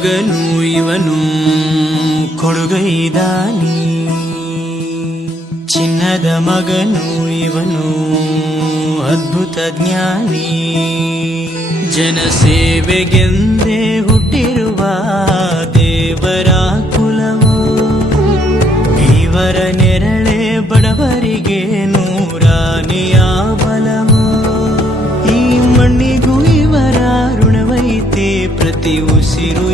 ಮಗನು ಇವನು ಕೊಡುಗೈದಾನಿ. ಚಿನ್ನದ ಮಗನು ಇವನು ಅದ್ಭುತ ಜ್ಞಾನಿ. ಜನಸೇವೆಗೆಂದೇ ಹುಟ್ಟಿರುವ ದೇವರ ಕುಲವು. ಇವರ ನೆರಳೆ ಬಡವರಿಗೆ ನೂರಾನೆಯ ಬಲವು. ಈ ಮಣ್ಣಿಗೂ ಇವರ ಋಣವೈತೆ ಪ್ರತಿ ಉಸಿರು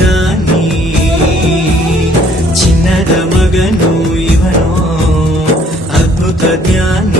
ಕೊಡಗೈದಾನಿ ಚಿನ್ನದ ಮಗನು ಇವನು ಅದ್ಭುತ ಜ್ಞಾನಿ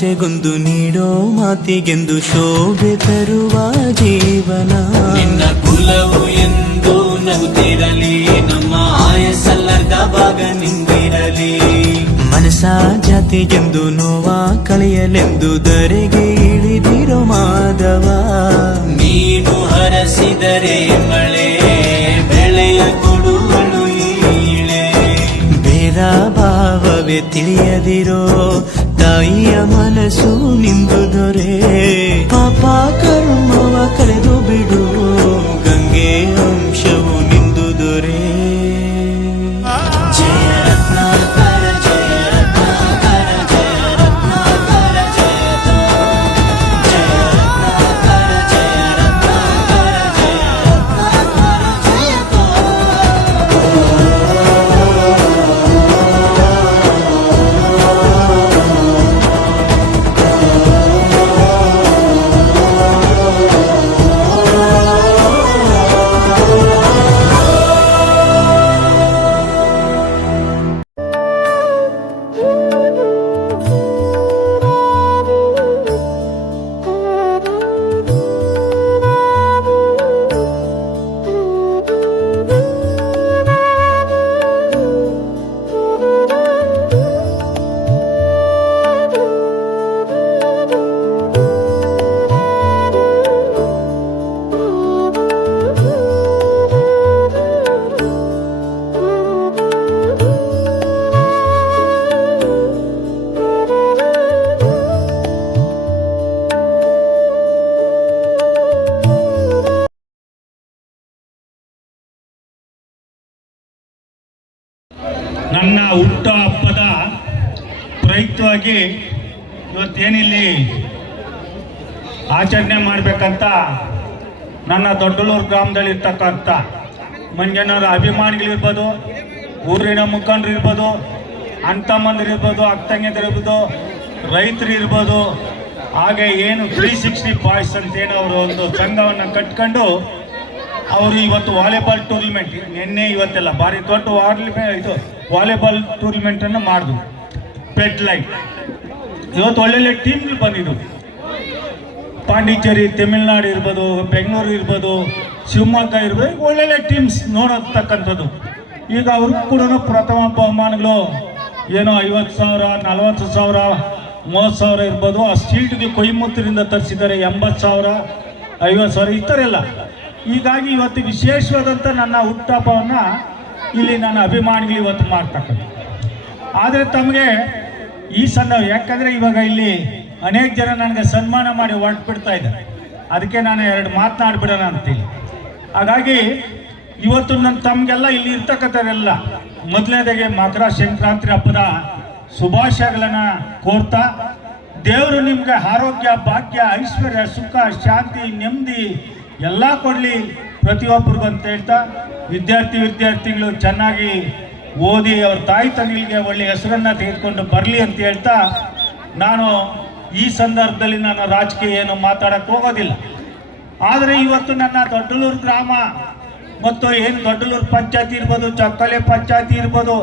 ಭಾಷೆಗೊಂದು ನೀಡೋ ಮಾತಿಗೆಂದು ಶೋಭೆ ತರುವ ಜೀವನ. ನಿನ್ನ ಕುಲವು ಎಂದು ನಗುತ್ತಿರಲಿ ನಮ್ಮ ಆಯಸ್ಸಲ್ಲದ ಭಾಗ ನಿಂದಿರಲಿ ಮನಸ ಜಾತಿಗೆಂದು ನೋವ ಕಳೆಯಲೆಂದು ದರೆಗೆ ಇಳಿದಿರೋ ಮಾಧವ. ನೀನು ಹರಸಿದರೆ ಮಳೆ ಬೆಳೆಯ ಕೊಡುವಳು ಈಳೆ. ಭೇದ ಭಾವವೇ ತಾಯಿಯ 束您的。ನನ್ನ ಹುಟ್ಟ ಹಬ್ಬದ ಪ್ರಯುಕ್ತವಾಗಿ ಇವತ್ತೇನಿಲ್ಲಿ ಆಚರಣೆ ಮಾಡಬೇಕಂತ ನನ್ನ ದೊಡ್ಡಲೂರು ಗ್ರಾಮದಲ್ಲಿರ್ತಕ್ಕಂಥ ಮಂಜನವರ ಅಭಿಮಾನಿಗಳಿರ್ಬೋದು, ಊರಿನ ಮುಖಂಡರು ಇರ್ಬೋದು ಅಂತಮ್ಮಂದಿರಿರ್ಬೋದು ಇರ್ಬೋದು ರೈತರು ಇರ್ಬೋದು ಹಾಗೆ ಏನು ತ್ರೀ ಸಿಕ್ಸ್ಟಿ ಬಾಯ್ಸ್ ಅಂತ ಏನೋ ಅವರು ಒಂದು ಸಂಘವನ್ನು ಕಟ್ಕೊಂಡು ಅವರು ಇವತ್ತು ವಾಲಿಬಾಲ್ ಟೂರ್ನಿಮೆಂಟ್, ನಿನ್ನೆ ಇವತ್ತೆಲ್ಲ, ಭಾರಿ ದೊಡ್ಡ ವಾಲಿಬಾಲ್ ಇದು ವಾಲಿಬಾಲ್ ಟೂರ್ನಿಮೆಂಟನ್ನು ಮಾಡಿದ್ರು ಪೆಟ್ ಲೈಟ್ ಇವತ್ತು ಒಳ್ಳೊಳ್ಳೆ ಟೀಮ್ಗಳು ಬಂದಿದ್ದು. ಪಾಂಡಿಚೇರಿ, ತಮಿಳ್ನಾಡು ಇರ್ಬೋದು, ಬೆಂಗಳೂರು ಇರ್ಬೋದು, ಶಿವಮೊಗ್ಗ ಇರ್ಬೋದು ಒಳ್ಳೊಳ್ಳೆ ಟೀಮ್ಸ್ ನೋಡತಕ್ಕಂಥದ್ದು. ಈಗ ಅವ್ರಿಗೂ ಕೂಡ ಪ್ರಥಮ ಬಹುಮಾನಗಳು, ಏನೋ ಐವತ್ತು ಸಾವಿರ, ನಲವತ್ತು ಸಾವಿರ, ಮೂವತ್ತು ಸಾವಿರ ಇರ್ಬೋದು. ಆ ಸೀಟ್ಗಳು ಕೊಯ್ಮುತ್ತರಿಂದ ತರಿಸಿದ್ದಾರೆ ಎಂಬತ್ತು ಸಾವಿರ, ಐವತ್ತು ಸಾವಿರ, ಈ ಥರ ಎಲ್ಲ. ಹೀಗಾಗಿ ಇವತ್ತು ವಿಶೇಷವಾದಂಥ ನನ್ನ ಹುಟ್ಟಹಬ್ಬವನ್ನು ಇಲ್ಲಿ ನನ್ನ ಅಭಿಮಾನಿಗಳು ಇವತ್ತು ಮಾಡ್ತಕ್ಕಂಥ ಆದರೆ ತಮಗೆ ಈ ಸಣ್ಣ, ಯಾಕಂದರೆ ಇವಾಗ ಇಲ್ಲಿ ಅನೇಕ ಜನ ನನಗೆ ಸನ್ಮಾನ ಮಾಡಿ ಹೊರಟ್ಬಿಡ್ತಾ ಇದ್ದಾರೆ. ಅದಕ್ಕೆ ನಾನು ಎರಡು ಮಾತನಾಡ್ಬಿಡೋಣ ಅಂತೇಳಿ ಹಾಗಾಗಿ ಇವತ್ತು ನನ್ನ ತಮಗೆಲ್ಲ ಇಲ್ಲಿ ಇರ್ತಕ್ಕಂಥವರೆಲ್ಲ ಮೊದಲನೇದಾಗೆ ಮಕರ ಸಂಕ್ರಾಂತಿ ಹಬ್ಬದ ಶುಭಾಶಯಗಳನ್ನು ಕೋರ್ತಾ, ದೇವರು ನಿಮಗೆ ಆರೋಗ್ಯ, ಭಾಗ್ಯ, ಐಶ್ವರ್ಯ, ಸುಖ, ಶಾಂತಿ, ನೆಮ್ಮದಿ ಎಲ್ಲ ಕೊಡಲಿ ಪ್ರತಿಯೊಬ್ಬರಿಗೂ ಅಂತ ಹೇಳ್ತಾ, ವಿದ್ಯಾರ್ಥಿ ವಿದ್ಯಾರ್ಥಿಗಳು ಚೆನ್ನಾಗಿ ಓದಿ ಅವ್ರ ತಾಯಿ ತಂಗಿಗೆ ಒಳ್ಳೆ ಹೆಸರನ್ನು ತೆಗೆದುಕೊಂಡು ಬರಲಿ ಅಂತ ಹೇಳ್ತಾ, ನಾನು ಈ ಸಂದರ್ಭದಲ್ಲಿ ನಾನು ರಾಜಕೀಯ ಏನು ಮಾತಾಡಕ್ಕೆ ಹೋಗೋದಿಲ್ಲ. ಆದರೆ ಇವತ್ತು ನನ್ನ ದೊಡ್ಡಲೂರು ಗ್ರಾಮ ಮತ್ತು ಏನು ದೊಡ್ಡಲೂರು ಪಂಚಾಯತಿ ಇರ್ಬೋದು, ಚಕ್ಕಲೆ ಪಂಚಾಯತಿ ಇರ್ಬೋದು,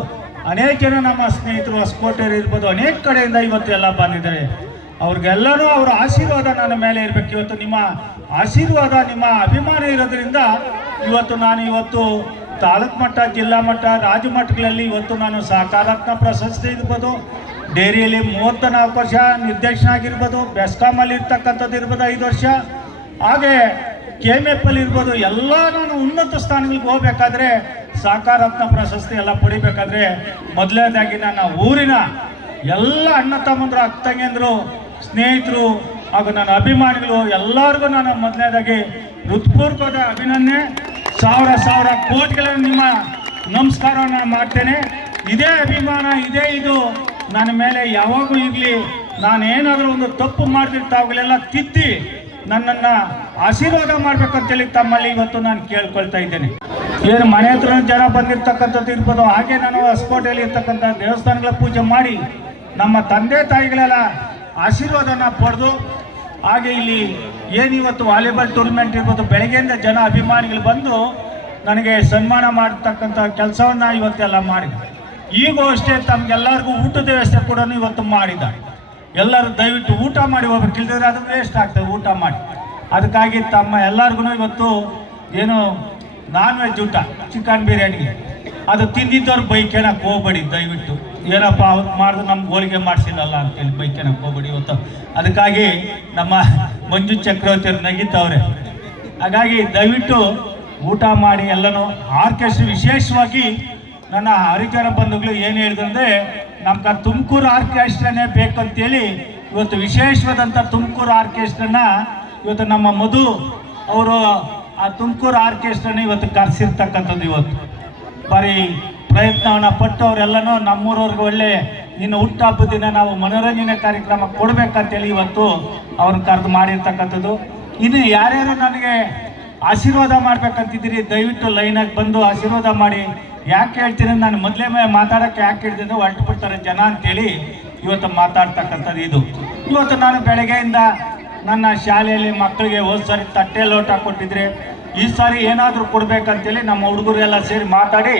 ಅನೇಕ ಜನ ನಮ್ಮ ಸ್ನೇಹಿತರು ಹೊಸಕೋಟೆಯರು ಇರ್ಬೋದು, ಅನೇಕ ಕಡೆಯಿಂದ ಇವತ್ತು ಎಲ್ಲ ಬಂದಿದ್ದಾರೆ. ಅವ್ರಿಗೆಲ್ಲನೂ ಅವರ ಆಶೀರ್ವಾದ ನನ್ನ ಮೇಲೆ ಇರಬೇಕು. ಇವತ್ತು ನಿಮ್ಮ ಆಶೀರ್ವಾದ, ನಿಮ್ಮ ಅಭಿಮಾನ ಇರೋದ್ರಿಂದ ಇವತ್ತು ನಾನು ಇವತ್ತು ತಾಲೂಕು ಮಟ್ಟ, ಜಿಲ್ಲಾ ಮಟ್ಟ, ರಾಜ್ಯ ಮಟ್ಟಗಳಲ್ಲಿ ಇವತ್ತು ನಾನು ಸಹಕಾರಾತ್ಮಕ ಪ್ರಶಸ್ತಿ ಇರ್ಬೋದು. ಡೇರಿಯಲ್ಲಿ ಮೂವತ್ತ ನಾಲ್ಕು ವರ್ಷ ನಿರ್ದೇಶನ ಆಗಿರ್ಬೋದು ಬೆಸ್ಕಾಮಲ್ಲಿ ಇರ್ತಕ್ಕಂಥದ್ದು ಇರ್ಬೋದು ಐದು ವರ್ಷ. ಹಾಗೆ ಕೆ ಎಂ ಎಫ್ ಅಲ್ಲಿ ಇರ್ಬೋದು. ಎಲ್ಲ ನಾನು ಉನ್ನತ ಸ್ಥಾನಗಳಿಗೆ ಹೋಗ್ಬೇಕಾದ್ರೆ ಸಹಕಾರಾತ್ಮ ಪ್ರಶಸ್ತಿ ಎಲ್ಲ ಪಡಿಬೇಕಾದ್ರೆ ಮೊದಲನೇದಾಗಿ ನನ್ನ ಊರಿನ ಎಲ್ಲ ಅಣ್ಣ ತಮ್ಮಂದ್ರು ಅಕ್ಕ ತಂಗಿಯಂದ್ರು ಸ್ನೇಹಿತರು ಹಾಗೂ ನನ್ನ ಅಭಿಮಾನಿಗಳು ಎಲ್ಲರಿಗೂ ನಾನು ಮೊದಲನೇದಾಗಿ ಹೃತ್ಪೂರ್ವಕದ ಅಭಿನಂದನೆ. ಸಾವಿರ ಸಾವಿರ ಕೋಟಿಗಳ ನಿಮ್ಮ ನಮಸ್ಕಾರವನ್ನು ಮಾಡ್ತೇನೆ. ಇದೇ ಅಭಿಮಾನ, ಇದೇ ಇದು. ನನ್ನ ಮೇಲೆ ಯಾವಾಗೂ ಇರಲಿ. ನಾನೇನಾದರೂ ಒಂದು ತಪ್ಪು ಮಾಡ್ತಿರ್ತಾವಾಗಲೆಲ್ಲ ತಿದ್ದಿ ನನ್ನನ್ನು ಆಶೀರ್ವಾದ ಮಾಡ್ಬೇಕಂತೇಳಿ ತಮ್ಮಲ್ಲಿ ಇವತ್ತು ನಾನು ಕೇಳ್ಕೊಳ್ತಾ ಇದ್ದೇನೆ. ಏನು ಮನೆ ಹತ್ರ ಜನ ಬಂದಿರ್ತಕ್ಕಂಥದ್ದು ಇರ್ಬೋದು, ಹಾಗೆ ನಾನು ಹೊಸಕೋಟೆಯಲ್ಲಿ ಇರ್ತಕ್ಕಂಥ ದೇವಸ್ಥಾನಗಳ ಪೂಜೆ ಮಾಡಿ ನಮ್ಮ ತಂದೆ ತಾಯಿಗಳೆಲ್ಲ ಆಶೀರ್ವಾದನ ಪಡೆದು, ಹಾಗೆ ಇಲ್ಲಿ ಏನು ವಾಲಿಬಾಲ್ ಟೂರ್ನಮೆಂಟ್ ಇರ್ಬೋದು, ಬೆಳಗ್ಗೆಯಿಂದ ಜನ ಅಭಿಮಾನಿಗಳು ಬಂದು ನನಗೆ ಸನ್ಮಾನ ಮಾಡ್ತಕ್ಕಂಥ ಕೆಲಸವನ್ನು ಇವತ್ತೆಲ್ಲ ಮಾಡಿದ ಈಗೂ ಅಷ್ಟೇ ತಮ್ಗೆಲ್ಲರಿಗೂ ಊಟದ ವ್ಯವಸ್ಥೆ ಕೂಡ ಇವತ್ತು ಮಾಡಿದ್ದಾರೆ. ಎಲ್ಲರೂ ದಯವಿಟ್ಟು ಊಟ ಮಾಡಿ ಹೋಗ್ಬೇಕು, ಇಲ್ದಿದ್ರೆ ಅದು ವೇಸ್ಟ್ ಆಗ್ತದೆ ಊಟ ಮಾಡಿ. ಅದಕ್ಕಾಗಿ ತಮ್ಮ ಎಲ್ಲರಿಗೂ ಇವತ್ತು ಏನು ನಾನ್ ವೆಜ್ ಊಟ ಚಿಕನ್ ಬಿರಿಯಾನಿ ಅದು ತಿಂದಿದ್ದವ್ರು ಬೈಕೆಣಕ್ಕೆ ಹೋಗ್ಬೇಡಿ ದಯವಿಟ್ಟು. ಏನಪ್ಪ ಅವ್ರು ಮಾಡಿದ್ರು ನಮ್ಗೆ ಹೋಳಿಗೆ ಮಾಡಿಸಿಲ್ಲಲ್ಲ ಅಂತೇಳಿ ಬೈಕೆಣಕ್ಕೆ ಹೋಗ್ಬೇಡಿ ಇವತ್ತು. ಅದಕ್ಕಾಗಿ ನಮ್ಮ ಮಂಜು ಚಕ್ರವರ್ತಿಯವ್ರು ನಗಿತವ್ರೆ. ಹಾಗಾಗಿ ದಯವಿಟ್ಟು ಊಟ ಮಾಡಿ ಎಲ್ಲನೂ ಆರ್ಕೆಸ್ಟ್ರಾ ವಿಶೇಷವಾಗಿ ನನ್ನ ಹರಿಜನ ಬಂಧುಗಳು ಏನು ಹೇಳಿದಂದ್ರೆ ನಮ್ಗೆ ತುಮಕೂರು ಆರ್ಕೆಸ್ಟ್ರಾನೇ ಬೇಕಂತೇಳಿ ಇವತ್ತು ವಿಶೇಷವಾದಂಥ ತುಮಕೂರು ಆರ್ಕೆಸ್ಟ್ರನ್ನ ಇವತ್ತು ನಮ್ಮ ಮಧು ಅವರು ಆ ತುಮಕೂರು ಆರ್ಕೆಸ್ಟ್ರನ್ನ ಇವತ್ತು ಕರೆಸಿರ್ತಕ್ಕಂಥದ್ದು ಇವತ್ತು. ಬರೀ ಪ್ರಯತ್ನವನ್ನು ಪಟ್ಟು ಅವರೆಲ್ಲನೂ ನಮ್ಮೂರವ್ರಿಗೆ ಒಳ್ಳೆ ಇನ್ನು ಹುಟ್ಟುಹಬ್ಬದ ದಿನ ನಾವು ಮನೋರಂಜನೆ ಕಾರ್ಯಕ್ರಮ ಕೊಡಬೇಕಂತೇಳಿ ಇವತ್ತು ಅವ್ರನ್ನ ಕರೆದು ಮಾಡಿರ್ತಕ್ಕಂಥದ್ದು. ಇನ್ನು ಯಾರ್ಯಾರು ನನಗೆ ಆಶೀರ್ವಾದ ಮಾಡ್ಬೇಕಂತಿದ್ದೀರಿ, ದಯವಿಟ್ಟು ಲೈನಾಗಿ ಬಂದು ಆಶೀರ್ವಾದ ಮಾಡಿ. ಯಾಕೆ ಹೇಳ್ತೀನಿ ನಾನು ಮೊದಲೇ ಮಾತಾಡೋಕ್ಕೆ ಯಾಕೆ ಹೇಳ್ತೀನಿ ಹೊರಟು ಬಿಡ್ತಾರೆ ಜನ ಅಂತೇಳಿ ಇವತ್ತು ಮಾತಾಡ್ತಕ್ಕಂಥದ್ದು ಇದು. ಇವತ್ತು ನಾನು ಬೆಳಗ್ಗೆಯಿಂದ ನನ್ನ ಶಾಲೆಯಲ್ಲಿ ಮಕ್ಕಳಿಗೆ ಹೋದ ಸರಿ ತಟ್ಟೆ ಲೋಟ ಕೊಟ್ಟಿದ್ರೆ ಈ ಸಾರಿ ಏನಾದರೂ ಕೊಡಬೇಕಂತೇಳಿ ನಮ್ಮ ಹುಡುಗರೆಲ್ಲ ಸೇರಿ ಮಾತಾಡಿ,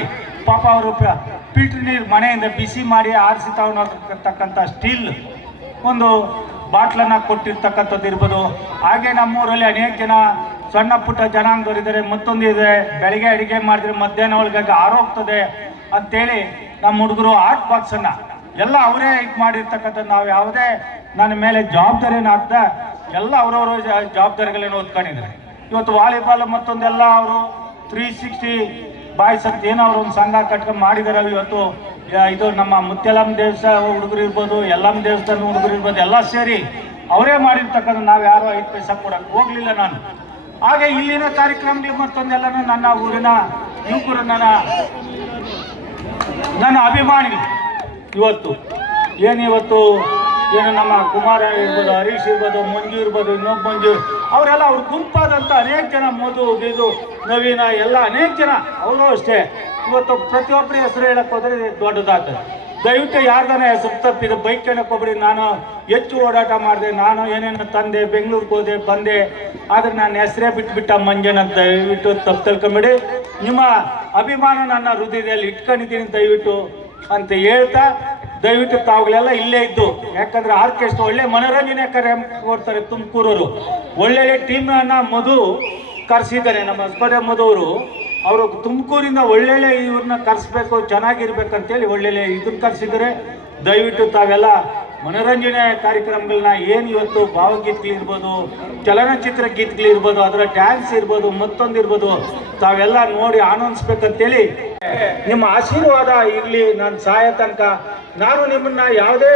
ಪಾಪ ಅವರು ಫಿಲ್ಟರ್ ನೀರು ಮನೆಯಿಂದ ಬಿಸಿ ಮಾಡಿ ಆರಿಸಿ ತಕ್ಕಂಥ ಸ್ಟೀಲ್ ಒಂದು ಬಾಟ್ಲನ್ನು ಕೊಟ್ಟಿರ್ತಕ್ಕಂಥದ್ದು ಇರ್ಬೋದು. ಹಾಗೆ ನಮ್ಮೂರಲ್ಲಿ ಅನೇಕ ಜನ ಸಣ್ಣ ಪುಟ್ಟ ಜನಾಂಗದವರಿದ್ದಾರೆ ಮತ್ತೊಂದು ಇದೆ, ಬೆಳಿಗ್ಗೆ ಅಡುಗೆ ಮಾಡಿದ್ರೆ ಮಧ್ಯಾಹ್ನ ಒಳಗಾಗಿ ಆರೋಗ್ತದೆ ಅಂತೇಳಿ ನಮ್ಮ ಹುಡುಗರು ಆರ್ಟ್ ಬಾಕ್ಸನ್ನು ಎಲ್ಲ ಅವರೇ ಇದು ಮಾಡಿರ್ತಕ್ಕಂಥ ನಾವು ಯಾವುದೇ ನನ್ನ ಮೇಲೆ ಜವಾಬ್ದಾರಿನ ಹಾಕ್ದ ಎಲ್ಲ ಅವರವರು ಜವಾಬ್ದಾರಿಗಳೇನು ಹೊತ್ಕೊಂಡಿದ್ದಾರೆ. ಇವತ್ತು ವಾಲಿಬಾಲ್ ಮತ್ತೊಂದೆಲ್ಲ ಅವರು ತ್ರೀ ಸಿಕ್ಸ್ಟಿ ಬಾಯ್ಸ್ ಅಂತ ಏನೋ ಅವರು ಒಂದು ಸಂಘ ಕಟ್ಕೊಂಡು ಮಾಡಿದಾರೆ ಇವತ್ತು. ಇದು ನಮ್ಮ ಮುತ್ಯಲಂ ದೇವಸ್ಥಾನ ಹುಡುಗರು ಇರ್ಬೋದು ಎಲ್ಲಮ್ಮ ದೇವಸ್ಥಾನ ಹುಡುಗರು ಇರ್ಬೋದು, ಎಲ್ಲ ಸೇರಿ ಅವರೇ ಮಾಡಿರ್ತಕ್ಕಂಥ ನಾವು ಯಾರೋ ಐದು ಪೈಸಾ ಕೊಡಕ್ಕೆ ಹೋಗಲಿಲ್ಲ ನಾನು. ಹಾಗೆ ಇಲ್ಲಿನ ಕಾರ್ಯಕ್ರಮಗಳು ಮತ್ತೊಂದೆಲ್ಲ ನನ್ನ ಊರಿನ ಯುವಕರು ನನ್ನ ನನ್ನ ಅಭಿಮಾನಿ ಇವತ್ತು ಏನಿವತ್ತು ಏನು ನಮ್ಮ ಕುಮಾರ ಇರ್ಬೋದು, ಹರೀಶ್ ಇರ್ಬೋದು, ಮಂಜು ಇರ್ಬೋದು, ಇನ್ನೊಬ್ಬ ಮಂಜು ಅವರೆಲ್ಲ ಅವ್ರ ಗುಂಪಾದಂಥ ಅನೇಕ ಜನ ಮಧು ಬಿದು, ನವೀನ, ಎಲ್ಲ ಅನೇಕ ಜನ. ಅವರು ಅಷ್ಟೇ. ಇವತ್ತು ಪ್ರತಿಯೊಬ್ಬರ ಹೆಸರು ಹೇಳಕ್ ಹೋದ್ರೆ ದೊಡ್ಡದಾಗ್ತದೆ. ದಯವಿಟ್ಟು ಯಾರ್ದಾನ ಹೆಸರು ತಪ್ಪಿದೆ ಬೈಕ್ ಏನಕ್ಕೆ ಹೋಗ್ಬಿಡಿ ನಾನು ಹೆಚ್ಚು ಓಡಾಟ ಮಾಡಿದೆ, ನಾನು ಏನೇನು ತಂದೆ, ಬೆಂಗಳೂರಿಗೆ ಹೋದೆ, ಬಂದೆ. ಆದ್ರೆ ನಾನು ಹೆಸರೇ ಬಿಟ್ಬಿಟ್ಟ ಮಂಜನ ದಯವಿಟ್ಟು ತಪ್ಪು ತಿಳ್ಕೊಂಬಿಡಿ. ನಿಮ್ಮ ಅಭಿಮಾನ ನನ್ನ ಹೃದಯದಲ್ಲಿ ಇಟ್ಕೊಂಡಿದ್ದೀನಿ ದಯವಿಟ್ಟು ಅಂತ ಹೇಳ್ತಾ ದಯವಿಟ್ಟು ತಾವುಗಳೆಲ್ಲ ಇಲ್ಲೇ ಇದ್ದು, ಯಾಕಂದ್ರೆ ಆರ್ಕೆಸ್ಟ್ರಾ ಒಳ್ಳೆ ಮನೋರಂಜನೆ ಕಾರ್ಯಕ್ರಮ ಕೊಡ್ತಾರೆ ತುಮಕೂರವರು. ಒಳ್ಳೊಳ್ಳೆ ಟೀಮನ್ನು ಮಧು ಕರೆಸಿದ್ದಾರೆ, ನಮ್ಮ ಸ್ಪರ್ಧೆ ಮಧುವರು. ಅವರು ಅವರು ತುಮಕೂರಿಂದ ಒಳ್ಳೊಳ್ಳೆ ಇವ್ರನ್ನ ಕರೆಸ್ಬೇಕು, ಚೆನ್ನಾಗಿರ್ಬೇಕಂತೇಳಿ ಒಳ್ಳೊಳ್ಳೆ ಇದನ್ನ ಕರೆಸಿದ್ದಾರೆ. ದಯವಿಟ್ಟು ತಾವೆಲ್ಲ ಮನೋರಂಜನೆ ಕಾರ್ಯಕ್ರಮಗಳನ್ನ ಏನು ಇವತ್ತು ಭಾವಗೀತೆಗಳಿರ್ಬೋದು ಚಲನಚಿತ್ರ ಗೀತೆಗಳಿರ್ಬೋದು ಅದರ ಡ್ಯಾನ್ಸ್ ಇರ್ಬೋದು, ಮತ್ತೊಂದು ಇರ್ಬೋದು, ತಾವೆಲ್ಲ ನೋಡಿ ಆನಂದಿಸ್ಬೇಕಂತೇಳಿ ನಿಮ್ಮ ಆಶೀರ್ವಾದ ಇರಲಿ, ನಾನು ಸಹಾಯ ತನಕ. ನಾನು ನಿಮ್ಮನ್ನ ಯಾವುದೇ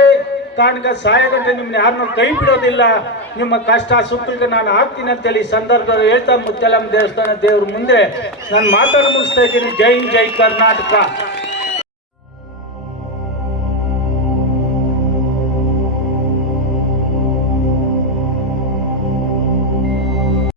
ಕಾರಣಕ್ಕೆ ಸಹಾಯ ಗಂಟೆ ನಿಮ್ಮನ್ನ ಯಾರನ್ನೂ ಕೈ ಬಿಡೋದಿಲ್ಲ. ನಿಮ್ಮ ಕಷ್ಟ ಸುಖಕ್ಕೆ ನಾನು ಆಗ್ತೀನಿ ಅಂತೇಳಿ ಸಂದರ್ಭದಲ್ಲಿ ಹೇಳ್ತಾ ಮುತ್ತಲಮ್ಮ ದೇವಸ್ಥಾನ ದೇವ್ರ ಮುಂದೆ ನಾನು ಮಾತಾಡಿ ಮುಗಿಸ್ತಾ ಇದ್ದೀನಿ. ಜೈ ಜೈ ಕರ್ನಾಟಕ.